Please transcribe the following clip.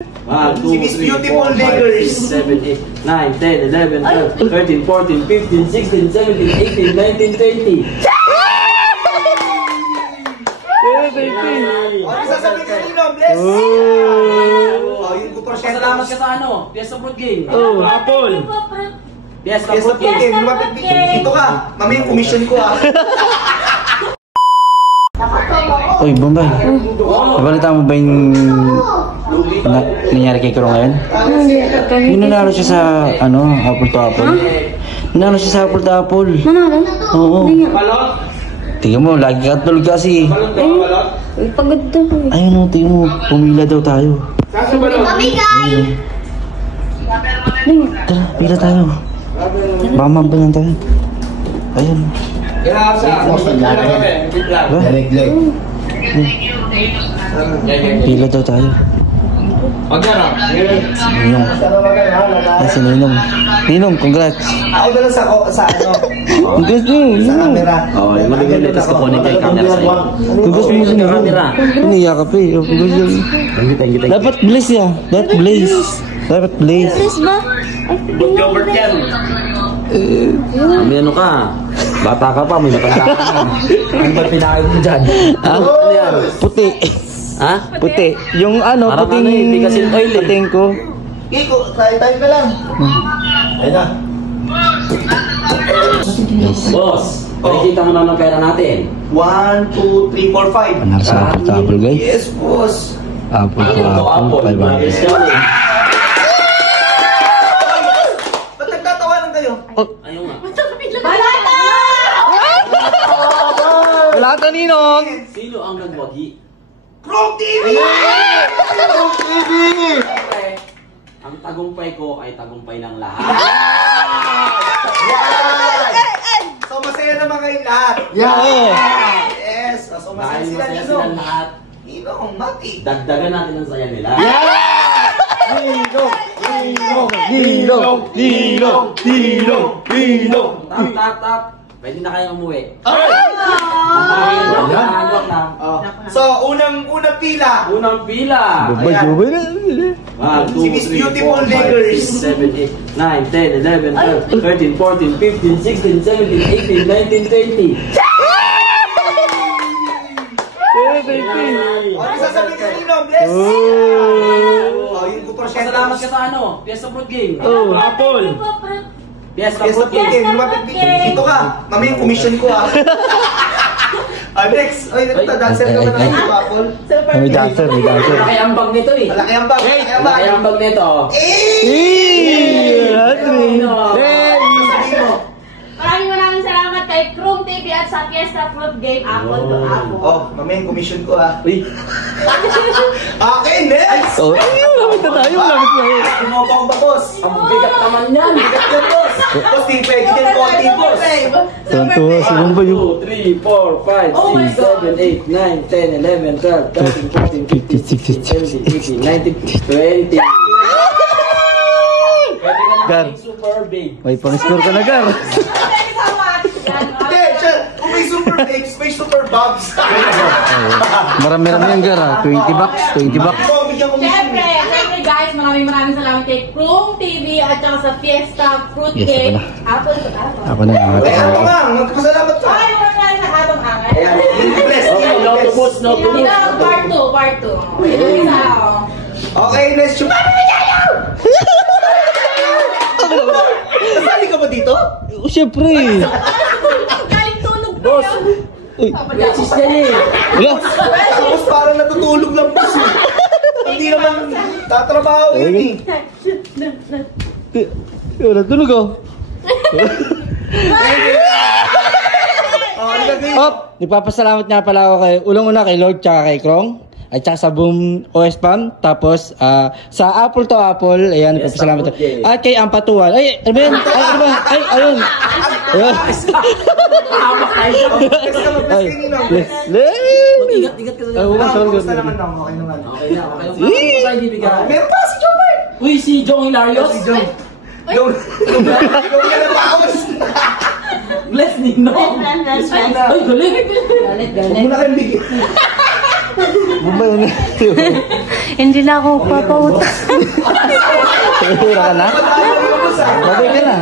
1, 2, 3, 4, 5, 6, 7, 8, 9, 10, 11, 12, 13, 14, 15, 16, 17, 18, 19, 20. Ano sasabihin ka nino? Bless! Yung kuporsyento. Pasalamat ka sa ano? Fiesta Fruit Game. Apple. Fiesta Fiesta Fruit Game. Fruit Game. Dito ka. Mamaya yung commission ko ha. Uy, Bombay. Nabalita mo ba yung nangyari kay Kuro ngayon? Yung nanalo siya sa, apple to apple. Nanalo siya sa apple to apple. Nanalo? Oo. Tingnan mo, lagi ka tulog kasi. Pagod daw. Ayun o, tingnan mo, pumila daw tayo. Pamigay! Tara, pila tayo. Baka mabalan tayo. Ayun. Pila daw tayo. Ninong. Ay, si Ninong. Ninong, congrats. Ako na lang sa ano. Congrats mo, Sa Ninong. camera. Oh, yung maligay letas ko po ni kay camera sa'yo. Congrats mo, Ninong. Iniyak ka pa eh. Thank you. Dapat blaze ya. Dapat blaze. Dapat blaze. Chris ba? Good cover Ken. May ano ka? Bata ka pa, may matanda ka na. Ano ba pinakain mo dyan? Ano yan? Puti. Ha? Puti. Yung Parang puting... hindi kasi oil eh. Puting ko. Kiko, tayo na lang. Ayun na. Boss, nakikita mo na ng pera natin. 1, 2, 3, 4, 5. Panalo sa apple to apple, guys. Yes, boss. Apple to apple. 500. Ba't nagtatawanan kayo? Ayaw nga. Balata! Wala ka, Ninong. Sino ang nagwagi? Krong TV! Krong TV! Ang tagumpay ko ay tagumpay ng lahat. Yan! So, masaya naman kayong lahat. Yeah. Yes! So, masaya Dahil sila masaya dito. silang lahat, Ninong, Mati. dagdagan natin ang saya nila. Tap, tap, tap. Pwede na kayong umuwi. So, unang pila. Unang pila. Bubay, Ayan. bubay na. 1, Si 2, Miss 3, Beautiful 4, 5, Lakers. 6, 7, 8, 9, 10, 11, 12, 13, 14, 15, 16, 17, 18, 19, 20. Ano sasabihin ka nino? Bless! Yung kuporsyento. Pasalamat ka sa ano? Fiesta Fruit Game. Apple. Fiesta Fiesta Fruit Game. Game. Dito ka. Mamaya yung commission ko ha. Next. Oy, dancer ka ba naman dito, Apple? May dancer, may dancer. Malaki ang bag nito eh. Malaki ang bag. Malaki ang bag. Malaki ang bag nito. Maraming salamat kay Chrome TV at sa Fiesta Fruit Game Apple to Apple. Oh, mamaya yung commission ko ha. Uy, Okay, next! Oh, lamit na tayo, lamit na tayo. Kumabang ba, boss? ang bigat naman yan. Bigat yan, boss. Boss, di pwede dyan, konti, boss. Tuwa si Bombay. 2, 3, 4, 5, 6, 7, 8, 9, 10, 11, 12, 13, 14, 15, 16, 17, 18, 19, 20. Pwede ka na Gar. maging super big. May pang-score ka na, Gar. Hindi, siya, kung may super babes, may super bobs. Marami-rami yan, Gar. 20 bucks, 20 bucks. Siyempre guys, maraming salamat kay Chrome TV at saka sa Fiesta Fruit Yes, Game ako na. Apple to Apple. Ako na nga. Kaya ako nga, magpasalamat ka. Ay, maraming na atong angat. Ayan, bless. Okay, no to boost, no to boost. Part 2. Isa. Okay, next yung... Nasali ka ba dito? Siyempre. Galing tulog na Boss, yun. Uy, Beses yan eh. wala. Tapos parang natutulog lang, boss. Hindi naman tatrabaho yun eh. Wala, tulog oh. Ano gagawin? Hop! Nagpapasalamat nga pala ako kay, unang-una kay Lord tsaka kay Krong. At saka sa Boom OS Pam. Tapos sa Apple to Apple. Ayan, Yes, nagpapasalamat. okay. At kay Ampatuan. Ay, ano ba yan? Ay, ano ba? Ay, ayun. Ayun. Hamak tayo. Bless ka, bless Ay, kayo ninong. bless. Ingat ka sa Ay, uwan, sorry, Kamusta sorry. naman nong? Okay naman. Okay na, okay na. Ano tayo bibigyan? Meron pa si Jomar. Uy, si Jong Hilarios. Si Jom. Yung yan ang baos. Bless Nino. Bless. Ay, galing. Galit. Muna kayong bigyan. Bumay na. Hindi na ako papauta. Hira ka na? Babay ka na.